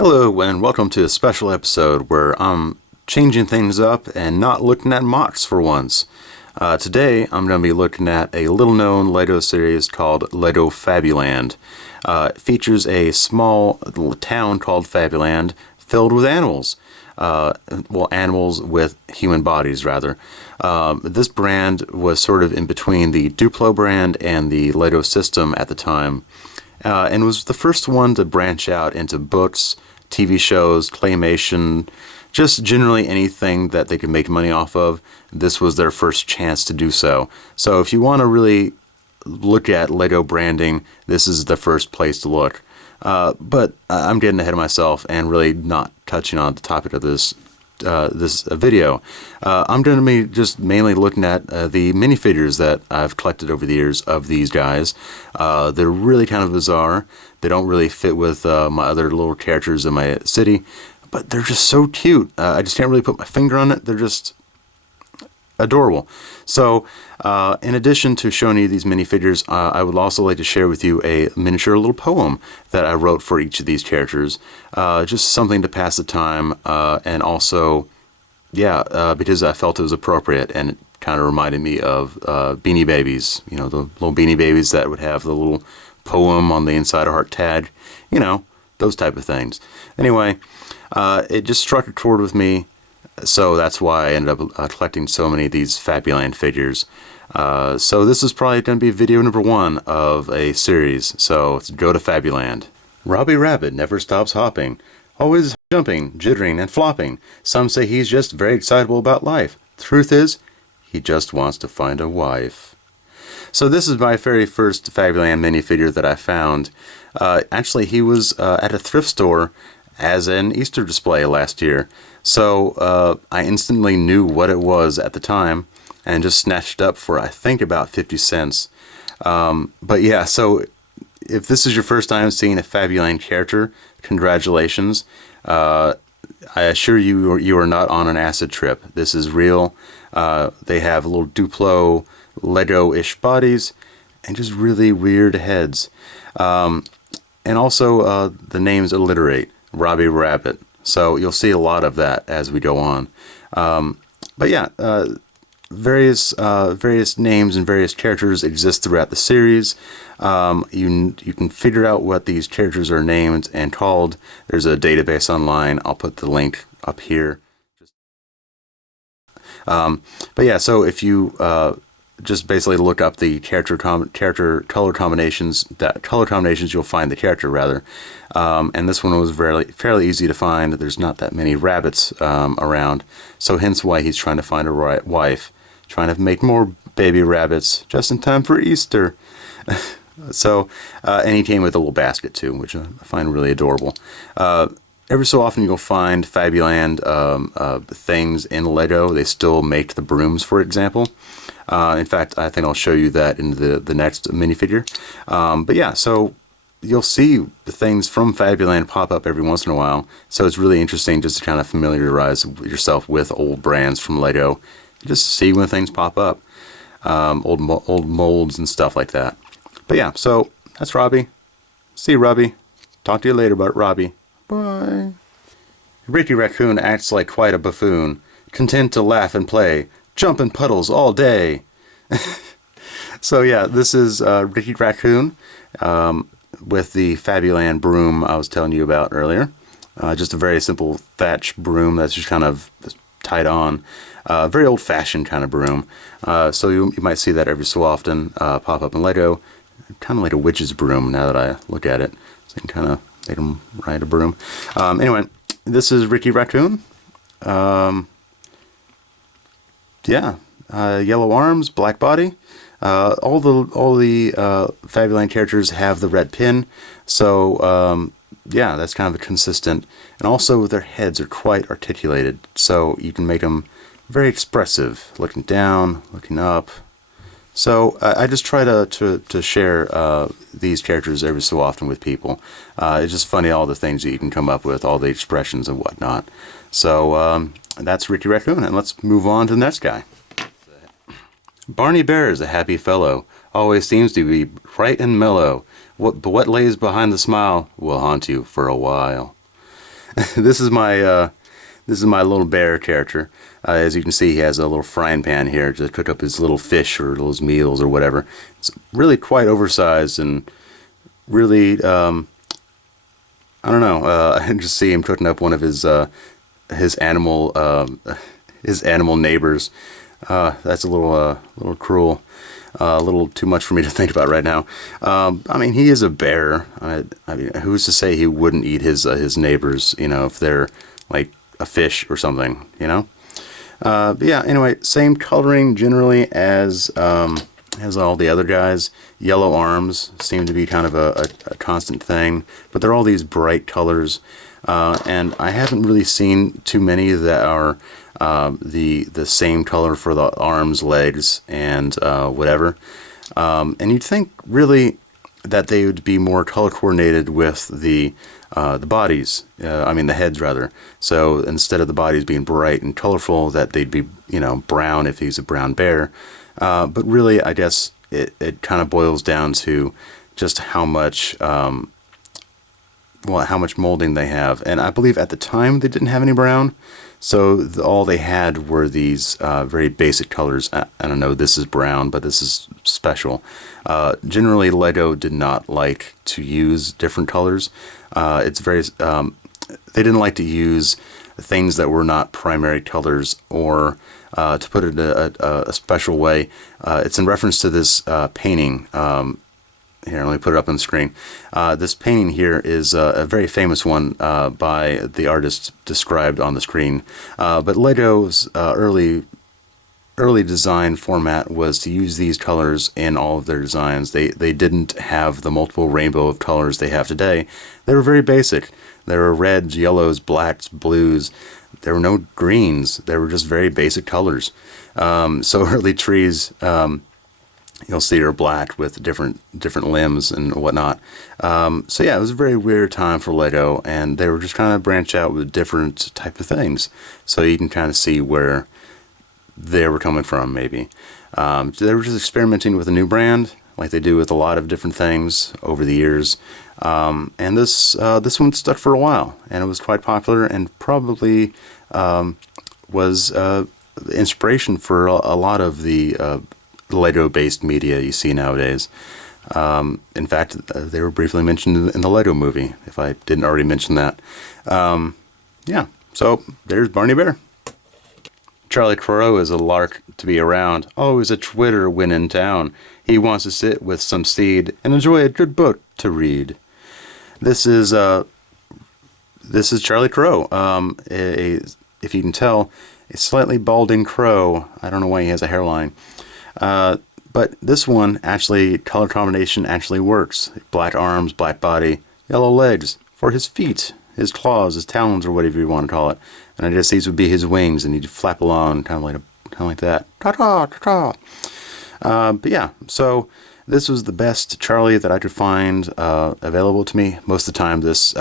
Hello and welcome to a special episode where I'm changing things up and not looking at MOCs for once. Today I'm going to be looking at a little known LEGO series called LEGO Fabuland. It features a small little town called Fabuland filled with animals. Animals with human bodies rather. This brand was sort of in between the Duplo brand and the LEGO system at the time. And was the first one to branch out into books, TV shows, claymation, just generally anything that they could make money off of. This was their first chance to do so. So if you want to really look at LEGO branding, this is the first place to look. But I'm getting ahead of myself and really not touching on the topic of this video. I'm going to be just mainly looking at the minifigures that I've collected over the years of these guys. They're really kind of bizarre. They don't really fit with my other little characters in my city, but they're just so cute. I just can't really put my finger on it. They're just adorable. So in addition to showing you these minifigures, I would also like to share with you a miniature little poem that I wrote for each of these characters. Just something to pass the time, and also, because I felt it was appropriate, and it kind of reminded me of Beanie Babies. You know, the little Beanie Babies that would have the little poem on the inside of heart tag. You know, those type of things. Anyway, it just struck a chord with me. So that's why I ended up collecting so many of these Fabuland figures. So this is probably going to be video number 1 of a series. So let's go to Fabuland. Robbie Rabbit never stops hopping, always jumping, jittering, and flopping. Some say he's just very excitable about life. Truth is, he just wants to find a wife. So this is my very first Fabuland minifigure that I found. Actually, he was at a thrift store as an Easter display last year. So I instantly knew what it was at the time and just snatched it up for, I think, about 50 cents. But yeah, so if this is your first time seeing a Fabuland character, congratulations. I assure you, you are not on an acid trip. This is real. They have little Duplo, Lego-ish bodies and just really weird heads. And also the names alliterate. Robbie Rabbit. So you'll see a lot of that as we go on. But yeah, various names and various characters exist throughout the series. You can figure out what these characters are named and called. There's a database online. I'll put the link up here. But yeah, so if you just basically look up the character color combinations. You'll find the character rather, and this one was fairly easy to find. There's not that many rabbits around, so hence why he's trying to find a wife, trying to make more baby rabbits just in time for Easter. So, and he came with a little basket too, which I find really adorable. Every so often you'll find Fabuland things in Lego. They still make the brooms, for example. In fact, I think I'll show you that in the next minifigure. But yeah, so you'll see the things from Fabuland pop up every once in a while. So it's really interesting just to kind of familiarize yourself with old brands from Lego. Just see when things pop up. Old molds and stuff like that. But yeah, so that's Robbie. See you, Robbie. Talk to you later about Robbie. Bye. Ricky Raccoon acts like quite a buffoon, content to laugh and play, jump in puddles all day. So yeah, this is Ricky Raccoon with the Fabuland broom I was telling you about earlier. Just a very simple thatch broom that's just kind of tied on. Very old-fashioned kind of broom. So you might see that every so often pop up in Lego. Kind of like a witch's broom now that I look at it. So you can kind of make them ride a broom. Anyway, this is Ricky Raccoon. Yellow arms, black body. All the Fabuland characters have the red pin, so yeah, that's kind of a consistent. And also their heads are quite articulated, so you can make them very expressive, looking down, looking up. So I just try to share these characters every so often with people. It's just funny all the things that you can come up with, all the expressions and whatnot. So that's Ricky Raccoon, and let's move on to the next guy. Barney Bear is a happy fellow, always seems to be bright and mellow. But what lays behind the smile will haunt you for a while. This is my little bear character. As you can see, he has a little frying pan here to cook up his little fish or his meals or whatever. It's really quite oversized and really, I don't know. I can just see him cooking up one of his animal neighbors. That's a little cruel. A little too much for me to think about right now. I mean, he is a bear. I mean, who's to say he wouldn't eat his neighbors? You know, if they're like a fish or something. You know. But yeah. Anyway, same coloring generally as all the other guys. Yellow arms seem to be kind of a constant thing, but they're all these bright colors. And I haven't really seen too many that are the same color for the arms, legs, and whatever. And you'd think really that they would be more color coordinated with the bodies. I mean the heads rather. So instead of the bodies being bright and colorful, that they'd be brown if he's a brown bear. But really, I guess it kind of boils down to just how much molding they have. And I believe at the time they didn't have any brown, so all they had were these very basic colors. I don't know, this is brown, but this is special. Generally, Lego did not like to use different colors. They didn't like to use things that were not primary colors, or to put it a special way, it's in reference to this painting. Here, let me put it up on the screen. This painting here is a very famous one by the artist described on the screen. But Lego's early design format was to use these colors in all of their designs. They didn't have the multiple rainbow of colors they have today. They were very basic. There were reds, yellows, blacks, blues. There were no greens. They were just very basic colors. So early trees, you'll see, are black with different limbs and whatnot. So yeah, it was a very weird time for Lego, and they were just trying to branch out with different type of things. So you can kind of see where they were coming from, maybe. They were just experimenting with a new brand, like they do with a lot of different things over the years. And this one stuck for a while, and it was quite popular, and probably was inspiration for a lot of the Lego-based media you see nowadays. In fact, they were briefly mentioned in the Lego movie, if I didn't already mention that. Yeah, so there's Barney Bear. Charlie Crow is a lark to be around, always a twitter when in town. He wants to sit with some seed and enjoy a good book to read. This is Charlie Crow. If you can tell, a slightly balding crow. I don't know why he has a hairline. But this one, actually, color combination actually works. Black arms, black body, yellow legs for his feet, his claws, his talons, or whatever you want to call it. And I guess these would be his wings, and he'd flap along kind of like that. Ta-ta, ta-ta. But yeah, so this was the best Charlie that I could find available to me. Most of the time, this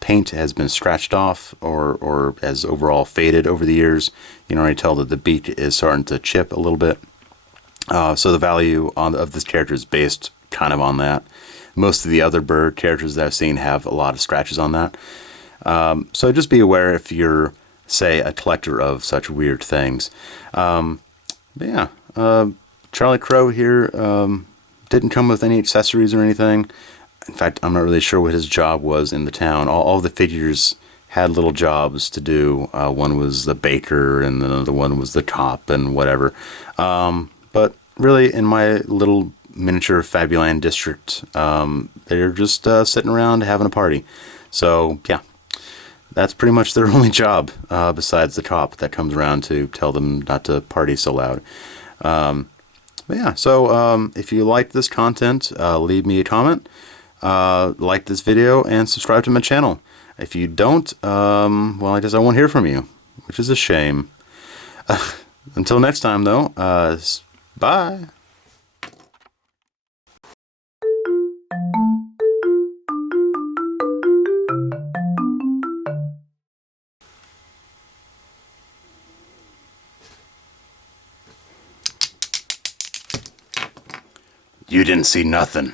paint has been scratched off or has overall faded over the years. You can already tell that the beak is starting to chip a little bit. So the value of this character is based kind of on that. Most of the other bird characters that I've seen have a lot of scratches on that. So just be aware if you're, say, a collector of such weird things. But yeah, Charlie Crow here didn't come with any accessories or anything. In fact, I'm not really sure what his job was in the town. All the figures had little jobs to do. One was the baker, and the other one was the cop, and whatever. But really, in my little miniature Fabuland district, they're just sitting around having a party. So yeah, that's pretty much their only job, besides the cop that comes around to tell them not to party so loud. But yeah, so if you like this content, leave me a comment, like this video, and subscribe to my channel. If you don't, well, I guess I won't hear from you, which is a shame. Until next time, though, bye. You didn't see nothing.